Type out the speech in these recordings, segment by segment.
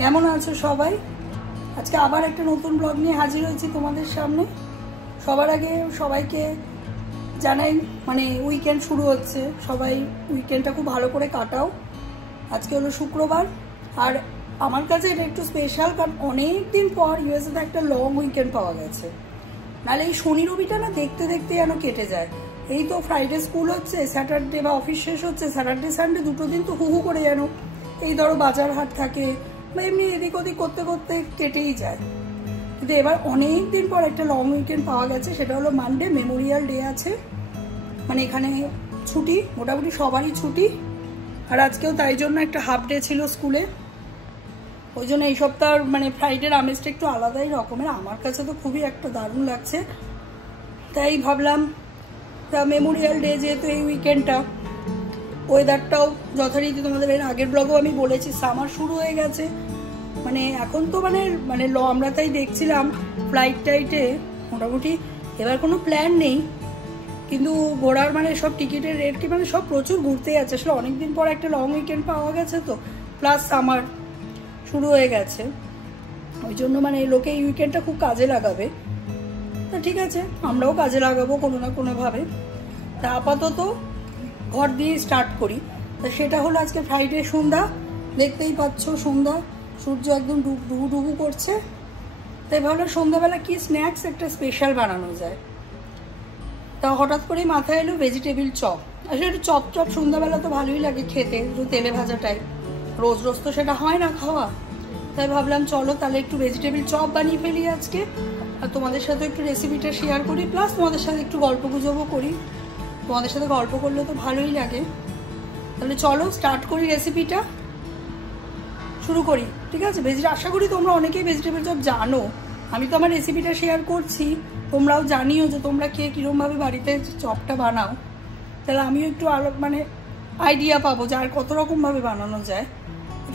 কেমন আছো সবাই? আজকে আবার একটা নতুন ব্লগ নিয়ে হাজির হয়েছি তোমাদের সামনে। সবার আগে সবাইকে জানাই উইকেন্ড শুরু হচ্ছে, সবাই উইকেন্ডটা খুব ভালো করে কাটাও। আজকে হলো শুক্রবার, আর আমার কাছে এটা একটু স্পেশাল, কারণ অনেক দিন পর ইউএসএতে একটা লং উইকেন্ড পাওয়া গেছে। নাহলে এই শনি রবিটা না দেখতে দেখতে যেন কেটে যায়। এই তো ফ্রাইডে স্কুল হচ্ছে, স্যাটারডে বা অফিস শেষ হচ্ছে, স্যাটারডে সানডে দুটো দিন তো হু করে যেন এই ধরো বাজার হাট থাকে বা এমনি এদিক ওদিক করতে করতে কেটেই যায়। কিন্তু এবার অনেক দিন পর একটা লং উইকেন্ড পাওয়া গেছে, সেটা হলো মানডে মেমোরিয়াল ডে আছে। এখানে ছুটি, মোটামুটি সবারই ছুটি, আর আজকেও তাই জন্য একটা হাফ ডে ছিল স্কুলে। ওই জন্য এই সপ্তাহ ফ্রাইডের আমেজটা একটু আলাদাই রকমের, আমার কাছে তো খুবই একটা দারুণ লাগছে। তাই ভাবলাম মেমোরিয়াল ডে যেহেতু এই উইকেন্ডটা, ওয়েদারটাও যথারীতি, তোমাদের এর আগের ব্লগেও আমি বলেছি সামার শুরু হয়ে গেছে। এখন তো আমরা তাই দেখছিলাম ফ্লাইট টাইটে মোটামুটি এবার কোনো প্ল্যান নেই, কিন্তু ঘোরার সব টিকিটের রেট কি সব প্রচুর ঘুরতে যাচ্ছে। আসলে অনেকদিন পর একটা লং উইকেন্ড পাওয়া গেছে, তো প্লাস সামার শুরু হয়ে গেছে, ওই জন্য লোকে এই উইকেন্ডটা খুব কাজে লাগাবে। তা ঠিক আছে, আমরাও কাজে লাগাবো কোনো না কোনোভাবে। তা আপাতত ঘর দিয়ে স্টার্ট করি। তা সেটা হলো আজকে ফ্রাইডে সন্ধ্যা, দেখতেই পাচ্ছ সন্ধ্যা, সূর্য একদম ডুবু ডুবু করছে। তাই ভাবলাম সন্ধ্যাবেলা কি স্ন্যাক্স একটা স্পেশাল বানানো যায়। তা হঠাৎ করেই মাথায় এলো ভেজিটেবিল চপ। আসলে একটু চপ চপ সন্ধ্যাবেলা তো ভালোই লাগে খেতে, একটু তেলে ভাজাটাই, রোজ রোজ তো সেটা হয় না খাওয়া। তাই ভাবলাম চলো তাহলে একটু ভেজিটেবিল চপ বানিয়ে ফেলি আজকে, আর তোমাদের সাথে একটু রেসিপিটা শেয়ার করি, প্লাস তোমাদের সাথে একটু গল্প গুজবও করি। তোমাদের সাথে গল্প করলে তো ভালোই লাগে। তাহলে চলো স্টার্ট করি, রেসিপিটা শুরু করি। ঠিক আছে, আশা করি তোমরা অনেকেই ভেজিটেবল চপ জানো। আমি তো আমার রেসিপিটা শেয়ার করছি, তোমরাও জানিও যে তোমরা কে কীরকমভাবে বাড়িতে চপটা বানাও। তাহলে আমিও একটু আইডিয়া পাবো যে আর কত রকমভাবে বানানো যায়।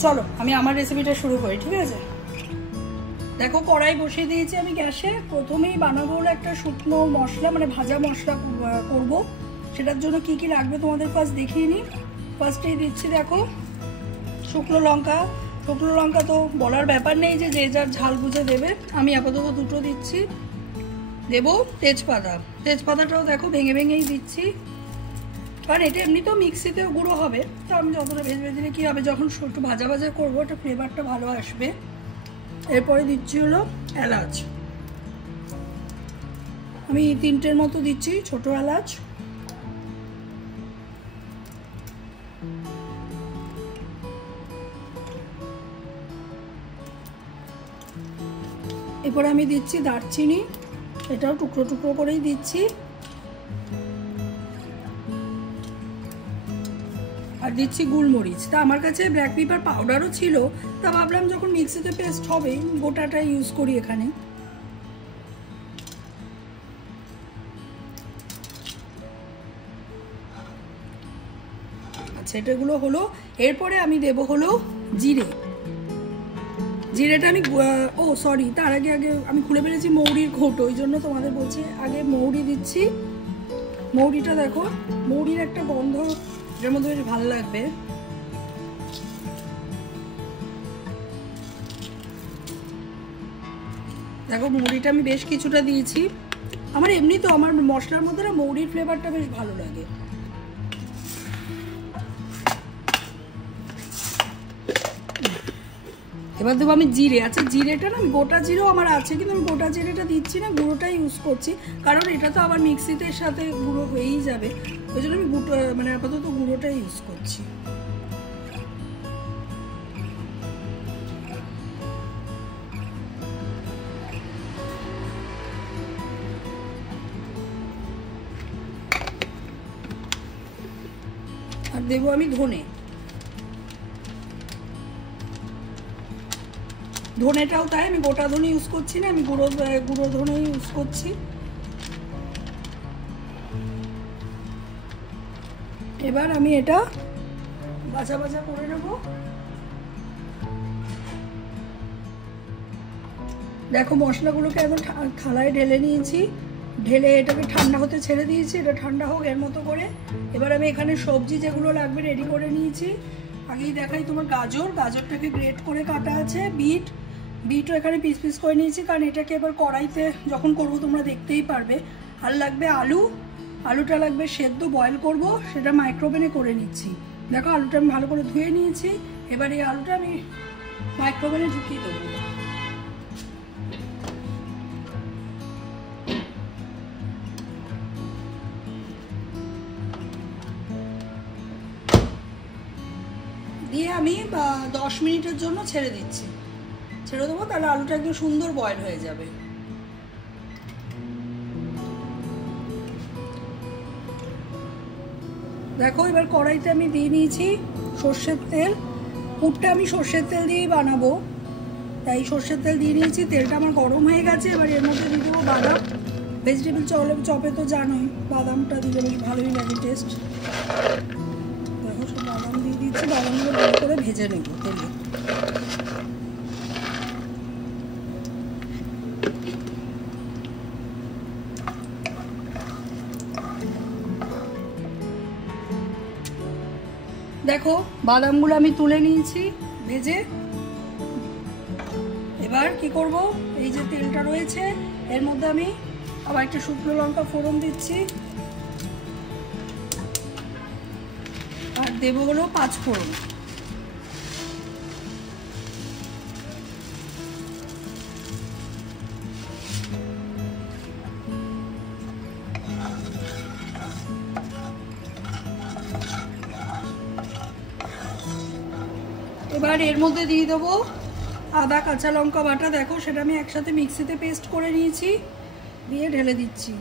চলো আমি আমার রেসিপিটা শুরু করি। ঠিক আছে, দেখো কড়াই বসিয়ে দিয়েছি আমি গ্যাসে। প্রথমেই বানাবো হলো একটা শুকনো মশলা, ভাজা মশলা করব। সেটার জন্য কি কি লাগবে তোমাদের ফার্স্ট দেখিয়ে নিই। ফার্স্টেই দিচ্ছি দেখো শুকনো লঙ্কা। শুকনো লঙ্কা তো বলার ব্যাপার নেই, যে যে যার ঝাল বুঝে দেবে। আমি আপাতত দুটো দিচ্ছি। দেবো তেজপাতা, তেজপাতাটাও দেখো ভেঙে ভেঙেই দিচ্ছি, কারণ এটা এমনিতেও মিক্সিতেও গুঁড়ো হবে। তো আমি যতটা ভেজে দিলে কী হবে, যখন একটু ভাজা ভাজা করবো একটা ফ্লেভারটা ভালো আসবে। এরপরে দিচ্ছি হলো এলাচ, আমি 3টের মতো দিচ্ছি ছোট এলাচ। এরপরে আমি দিচ্ছি দারচিনি, এটাও টুকরো টুকরো করেই দিচ্ছি। আর দিচ্ছি গোলমরিচ। তা আমার কাছে ব্ল্যাক পেপার পাউডারও ছিল, তা ভাবলাম যখন মিক্সিতে পেস্ট হবে গোটাটা ইউজ করি এখানে। আচ্ছা, এটাগুলো হলো। এরপরে আমি দেবো হলো জিরে। জিরেটা আমি সরি, তার আগে আমি খুলে ফেলেছি মৌরির ঘোটো, ওই জন্য তোমাদের বলছি আগে মৌরি দিচ্ছি। মৌরিটা দেখো, মৌরির একটা গন্ধ এর মধ্যে বেশ ভালো লাগবে। দেখো মৌরিটা আমি বেশ কিছুটা দিয়েছি। আমার এমনি তো আমার মশলার মধ্যে না মৌরির ফ্লেভারটা বেশ ভালো লাগে। এবার দেবো আমি জিরে। আচ্ছা, জিরেটা না আমি গোটা জিরেও আমার আছে, কিন্তু আমি গোটা জিরেটা দিচ্ছি না, গুঁড়োটাই ইউজ করছি, কারণ এটা তো আবার মিক্সিতে সাথে গুঁড়ো হয়েই যাবে। ওই জন্য আমি আপাতত গুঁড়োটাই ইউজ করছি। আর দেবো আমি ধনে। ধনেটাও তাই, আমি গোটা ধনে ইউজ করছি না, আমি গুঁড়ো ধনে ইউজ করছি। এবার আমি এটা ভাজা ভাজা করে নেব। দেখো মশলাগুলোকে একদম থালায় ঢেলে নিয়েছি, ঢেলে এটাকে ঠান্ডা হতে ছেড়ে দিয়েছি। এটা ঠান্ডা হোক এর মতো করে। এবার আমি এখানে সবজি যেগুলো লাগবে রেডি করে নিয়েছি। আগেই দেখাই তোমার গাজরটাকে গ্রেট করে কাটা আছে, বিটও এখানে পিস পিস করে নিয়েছি, কারণ এটাকে এবার কড়াইতে যখন করব তোমরা দেখতেই পারবে। আর লাগবে আলুটা লাগবে সেদ্ধ, বয়েল করব, সেটা মাইক্রোওভেনে করে নিচ্ছি। দেখো আলুটা আমি ভালো করে ধুয়ে নিয়েছি, এবার এই আলুটা আমি মাইক্রোওভেনে ঢুকিয়ে দেবো। দিয়ে আমি 10 মিনিটের জন্য ছেড়ে দেবো, তাহলে আলুটা একদম সুন্দর বয়েল হয়ে যাবে। দেখো এবার কড়াইতে আমি দিয়ে নিয়েছি সর্ষের তেল। পুরটা আমি সর্ষের তেল দিয়েই বানাবো, তাই সর্ষের তেল দিয়ে নিয়েছি। তেলটা আমার গরম হয়ে গেছে, এবার এর মধ্যে দিয়ে দেবো বাদাম। ভেজিটেবল চপে তো জানোই বাদামটা দিলে বেশ ভালোই লাগে টেস্ট। দেখো সব বাদাম দিয়ে দিচ্ছি, বাদামগুলো ভালো করে ভেজে নেব তেলে। দেখো বাদামগুলো আমি তুলে নিয়েছি ভেজে। এবার কি করব, এই যে তেলটা রয়েছে এর মধ্যে আমি আবার একটা শুকনো লঙ্কা ফোড়ন দিচ্ছি, আর দেবো হলো 5 ফোড়ন। এবার এর মধ্যে দিয়ে দেবো আদা কাঁচা লঙ্কা বাটা। দেখো সেটা আমি একসাথে মিক্সিতে পেস্ট করে নিয়েছি, দিয়ে ঢেলে দিচ্ছি।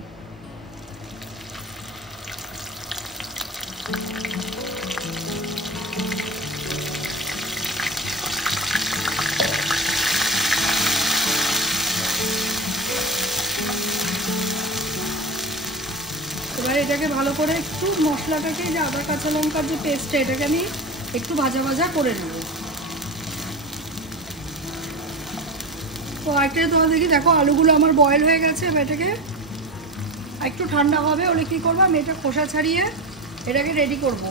এবার এটাকে ভালো করে একটু মশলাটাকে, যে আদা কাঁচা লঙ্কার যে পেস্টটা, এটাকে আমি একটু ভাজা ভাজা করে নেব। তো আরেকটা তোমার দেখি, দেখো আলুগুলো আমার বয়েল হয়ে গেছে। এবার এটাকে একটু ঠান্ডা হবে, ওলে কী করবো, আমি এটা খোসা ছাড়িয়ে এটাকে রেডি করব।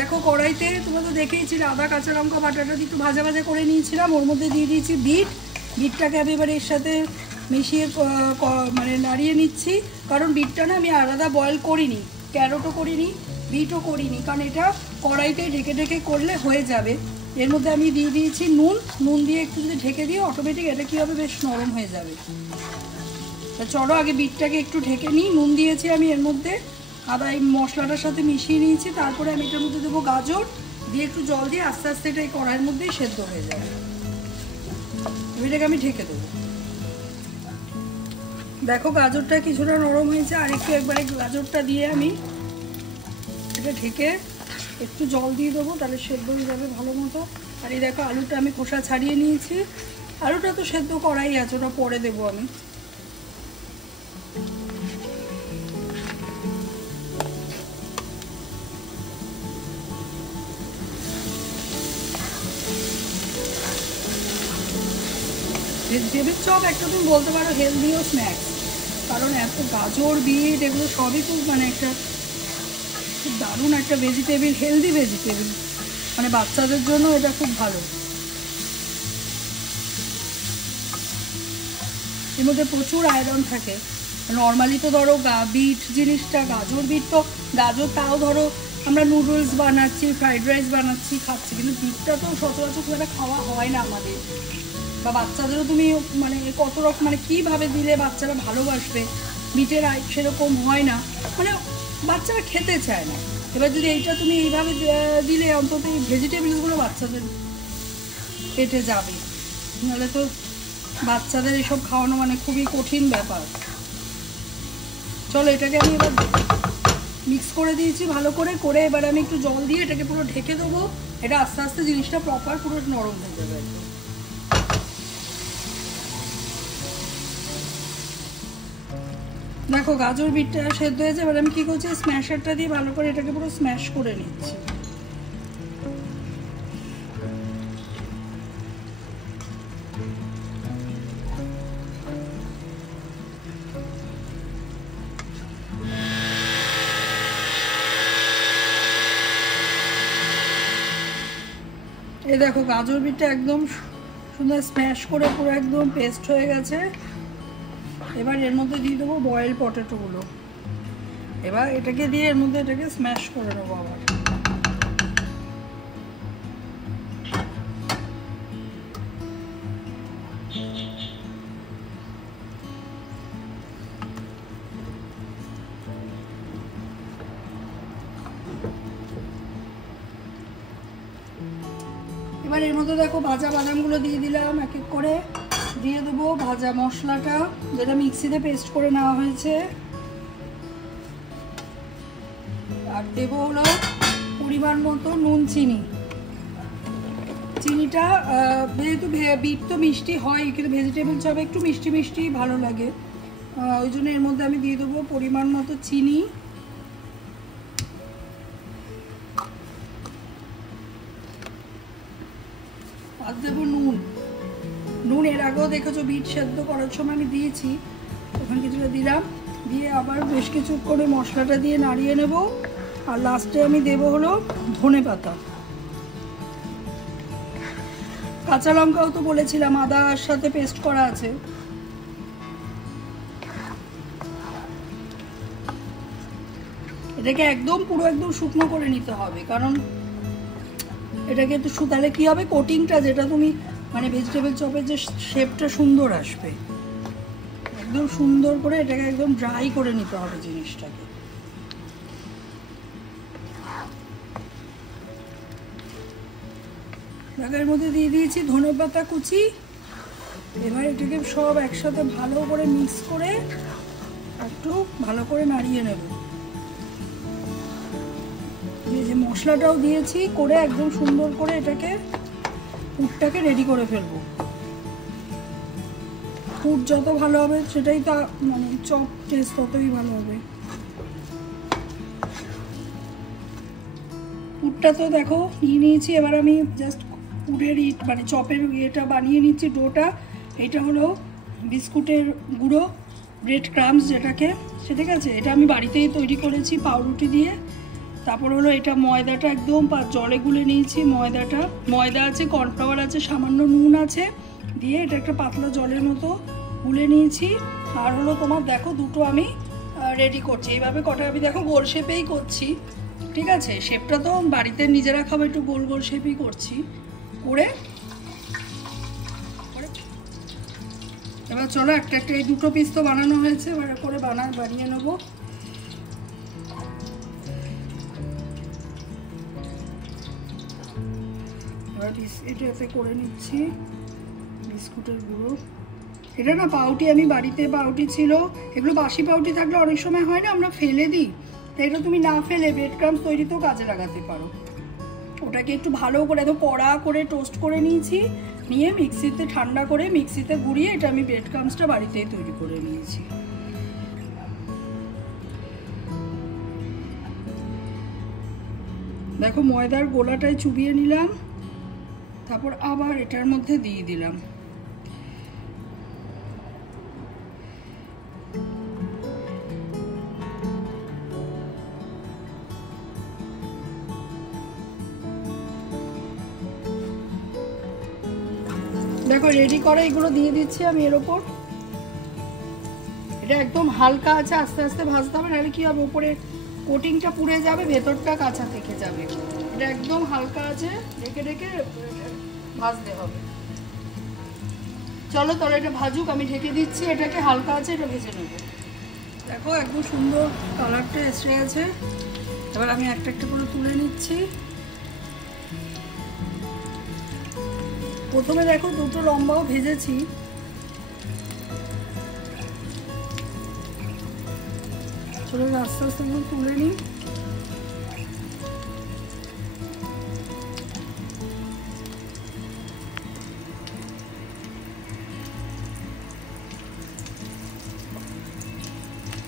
দেখো কড়াইতে তোমরা তো দেখেইছিলে আদা কাঁচা লঙ্কা বাটাটা একটু ভাজা ভাজা করে নিয়েছিলাম, ওর মধ্যে দিয়ে দিয়েছি বিটটাকে আমি এবার এর সাথে মিশিয়ে মানে নাড়িয়ে নিচ্ছি। কারণ বিটটা না আমি আলাদা বয়েল করিনি, ক্যারটও করিনি, বিটও করিনি, কারণ এটা কড়াইতে ঢেকে ঢেকে করলে হয়ে যাবে। এর মধ্যে আমি দিয়ে দিয়েছি নুন দিয়ে একটু যদি ঢেকে দিয়ে অটোমেটিক এটা কী হবে, বেশ নরম হয়ে যাবে। তা চলো আগে বিটটাকে একটু ঢেকে নিই। নুন দিয়েছি আমি এর মধ্যে, আদা এই মশলাটার সাথে মিশিয়ে নিয়েছি। তারপরে আমি এটার মধ্যে দেবো গাজর, দিয়ে একটু জল দিয়ে আস্তে আস্তে এটা এই কড়াইয়ের মধ্যেই সেদ্ধ হয়ে যাবে। এটাকে আমি ঢেকে দেবো। দেখো গাজরটা কিছুটা নরম হয়েছে, আর একবারে গাজরটা দিয়ে আমি এটা ঢেকে একটু জল দিয়ে দেবো, তাহলে সেদ্ধ হয়ে যাবে ভালো মতো। আর এই দেখো আলুটা আমি খোসা ছাড়িয়ে নিয়েছি, আলুটা তো সেদ্ধ করাই আছে, ওটা পরে দেবো আমি। ভেজিটেবিল চপ একটা তুমি বলতে পারো হেলদিও স্ন্যাক্স, কারণ এত গাজর বিট এগুলো সবই খুব মানে একটা খুব দারুণ একটা হেলদি ভেজিটেবিল, মানে বাচ্চাদের জন্য এটা খুব ভালো। এর মধ্যে প্রচুর আয়রন থাকে। নর্মালি তো ধরো বিট জিনিসটা, গাজর বিট তো গাজর তাও ধরো আমরা নুডলস বানাচ্ছি, ফ্রাইড রাইস বানাচ্ছি, খাচ্ছি, কিন্তু বিটটা তো সচরাচর খুব একটা খাওয়া হয় না আমাদের। বা বাচ্চাদেরও তুমি মানে কত রকম মানে কীভাবে দিলে বাচ্চারা ভালোবাসবে, বিটের সেরকম হয় না, মানে বাচ্চারা খেতে চায় না। এবার যদি এইটা তুমি এইভাবে দিলে অন্তত এই ভেজিটেবলসগুলো বাচ্চাদের পেটে যাবে, নাহলে তো বাচ্চাদের এসব খাওয়ানো মানে খুবই কঠিন ব্যাপার। চলো এটাকে আমি এবার মিক্স করে দিয়েছি ভালো করে এবার আমি একটু জল দিয়ে এটাকে পুরো ঢেকে দেবো। এটা আস্তে আস্তে জিনিসটা প্রপার পুরো নরম হয়ে যাবে। দেখো গাজর বিটটা সেদ্ধ হয়েছে, এবার আমি কি করছি, স্ম্যাশারটা দিয়ে ভালো করে এটাকে পুরো স্ম্যাশ করে নিচ্ছি। এই দেখো গাজর বিটটা একদম সুন্দর স্ম্যাশ করে পুরো একদম পেস্ট হয়ে গেছে। এবার এর মধ্যে দিয়ে দেবো বয়েল পটেটোগুলো। এবার এটাকে দিয়ে এর মধ্যে এটাকে স্ম্যাশ করে নেবো আবার। এবার এর মধ্যে দেখো ভাজা বাদামগুলো দিয়ে দিলাম এক এক করে, দিয়ে দেবো ভাজা মশলাটা যেটা মিক্সিতে পেস্ট করে নেওয়া হয়েছে, আর দেবো হলো পরিমাণ মতো নুন চিনি। চিনিটা যেহেতু বিট তো মিষ্টি হয়, কিন্তু ভেজিটেবল চপে একটু মিষ্টি মিষ্টি ভালো লাগে, ওই জন্য এর মধ্যে আমি দিয়ে দেবো পরিমাণ মতো চিনি। আর দেবো নুন। নুন এর আগেও দেখেছো বিট সেদ্ধ করার সময় আমি দিয়েছি, ওখানে কিছুটা দিলাম, দিয়ে আবার বেশ কিছু করে মশলাটা দিয়ে নাড়িয়ে নেব। আর লাস্টে আমি দেবো হলো ধনেপাতা। কাঁচা লঙ্কাও তো বলেছিলাম, আদার সাথে পেস্ট করা আছে। এটাকে একদম পুরো একদম শুকনো করে নিতে হবে, কারণ এটাকে একটু শুকালে কি হবে, কোটিংটা যেটা তুমি মানে ভেজিটেবল চপের যে শেপটা সুন্দর আসবে, একদম সুন্দর করে এটাকে একদম ড্রাই করে নিতে হবে জিনিসটাকে। এর মধ্যে দিয়ে দিয়েছি ধনেপাতা কুচি। এবার এটাকে সব একসাথে ভালো করে মিক্স করে একটু ভালো করে নাড়িয়ে নেব। এই যে মশলাটাও দিয়েছি করে একদম সুন্দর করে এটাকে পুরটাকে রেডি করে ফেলবো। পুর যত ভালো হবে সেটাই তো মানে চপ টেস্ট ততই ভালো হবে। পুরটা তো দেখো নিয়ে নিয়েছি, এবার আমি জাস্ট পুরের মানে চপের ইয়েটা বানিয়ে নিচ্ছি, ডোটা। এটা হলো বিস্কুটের গুঁড়ো, ব্রেড ক্রামস যেটাকে, ঠিক আছে, এটা আমি বাড়িতেই তৈরি করেছি পাউরুটি দিয়ে। তারপর হলো এটা ময়দাটা একদম জলে গুলে নিয়েছি, ময়দা আছে, কর্নফ্লাওয়ার আছে, সামান্য নুন আছে, দিয়ে এটা একটা পাতলা জলের মতো গুলে নিয়েছি। আর হলো তোমার দেখো দুটো আমি রেডি করছি, এইভাবে কটা আমি দেখো গোল শেপেই করছি, ঠিক আছে। শেপটা তো বাড়িতে নিজেরা খাবো, একটু গোল গোল শেপই করছি করে। এবার চলো একটা একটা এই দুটো পিস তো বানানো হয়েছে, এবার করে বানিয়ে নেবো। এবার এটাতে করে নিচ্ছি বিস্কুটের গুঁড়ো। এটা না পাউটি, আমি বাড়িতে পাউটি ছিল, এগুলো বাসি পাউটি থাকলে অনেক সময় হয় না আমরা ফেলে দিই, তো এটা তুমি না ফেলে ব্রেড ক্রাম্স তৈরিতেও কাজে লাগাতে পারো। ওটাকে একটু ভালো করে এত কড়া করে টোস্ট করে নিয়েছি, নিয়ে মিক্সিতে ঠান্ডা করে মিক্সিতে গুঁড়িয়ে এটা আমি ব্রেড ক্রাম্সটা বাড়িতেই তৈরি করে নিয়েছি। দেখো ময়দার গোলাটায় চুবিয়ে নিলাম, তারপর আবার এটার মধ্যে দিয়ে দিলাম। দেখো রেডি করে এগুলো দিয়ে দিচ্ছি আমি এর ওপর। এটা একদম হালকা আছে, আস্তে আস্তে ভাজতে হবে, নাহলে কি হবে উপরে কোটিংটা পুড়ে যাবে, ভেতরটা কাঁচা থেকে যাবে। এটা একদম হালকা আছে, ঢেকে ঢেকে ভাজতে হবে। চলো তাহলে এটা ভাজুক, আমি ঢেকে দিচ্ছি, এটাকে হালকা আছে, এটা ভেজে নেব। দেখো একদম সুন্দর কালারটা এসে গেছে। এবার আমি একটা একটা করে তুলে নিচ্ছি। প্রথমে দেখো দুটো লম্বাও ভেজেছি, চলো আস্তে আস্তে তুলে নিই।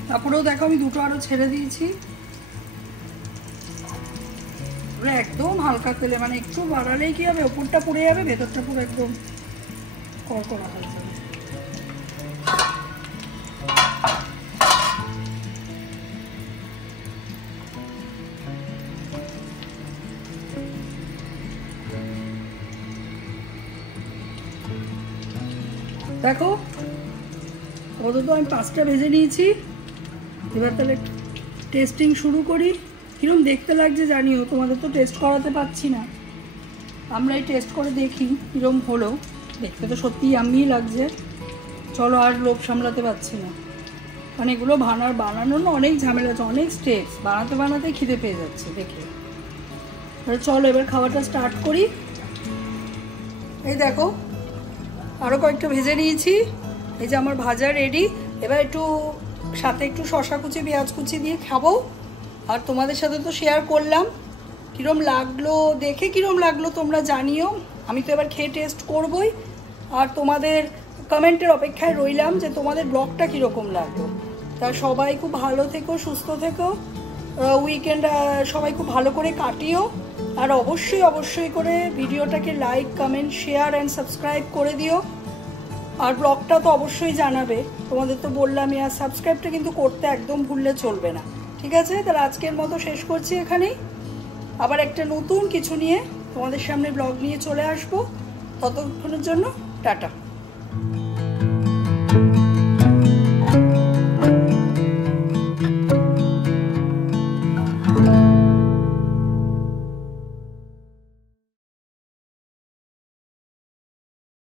তারপরেও দেখো আমি দুটো আরো ছেড়ে দিয়েছি। একদম হালকা তেলে, মানে একটু বাড়ালেই কি হবে, ওপরটা পুড়ে যাবে, ভেতরটা পুরো একদম কড়কড়া হয়ে যাবে। দেখো অন্তত আমি 5টা ভেজে নিয়েছি। এবার তাহলে টেস্টিং শুরু করি। কিরম দেখতে লাগছে জানিও, তোমাদের তো টেস্ট করাতে পারছি না, আমরাই টেস্ট করে দেখি কিরম হলো। দেখতে তো সত্যিই ইয়াম্মি লাগছে। চলো আর লোভ সামলাতে পারছি না, মানে এগুলো বানানোর না অনেক ঝামেলা আছে, অনেক স্টেপস, বানাতে বানাতে খিদে পেয়ে যাচ্ছে দেখে। চলো এবার খাওয়াটা স্টার্ট করি। এই দেখো আরও কয়েকটা ভেজে নিয়েছি, এই যে আমার ভাজা রেডি। এবার একটু সাথে একটু শসা কুচি পেঁয়াজ কুচি দিয়ে খাবো। আর তোমাদের সাথে তো শেয়ার করলাম, কীরম লাগলো, দেখে কীরম লাগলো তোমরা জানিও। আমি তো এবার খেয়ে টেস্ট করবই, আর তোমাদের কমেন্টের অপেক্ষায় রইলাম যে তোমাদের ব্লগটা কীরকম লাগলো। তা সবাই খুব ভালো থেকো, সুস্থ থেকো, উইকেন্ড সবাই খুব ভালো করে কাটিও। আর অবশ্যই অবশ্যই করে ভিডিওটাকে like, comment, share and subscribe করে দিও। আর ব্লগটা তো অবশ্যই জানাবে, তোমাদের তো বললামই। আর সাবস্ক্রাইবটা কিন্তু করতে একদম ভুললে চলবে না, ঠিক আছে? তাহলে আজকের মতো শেষ করছি এখানেই। আবার একটা নতুন কিছু নিয়ে তোমাদের সামনে ব্লগ নিয়ে চলে আসবো। ততক্ষণের জন্য টাটা।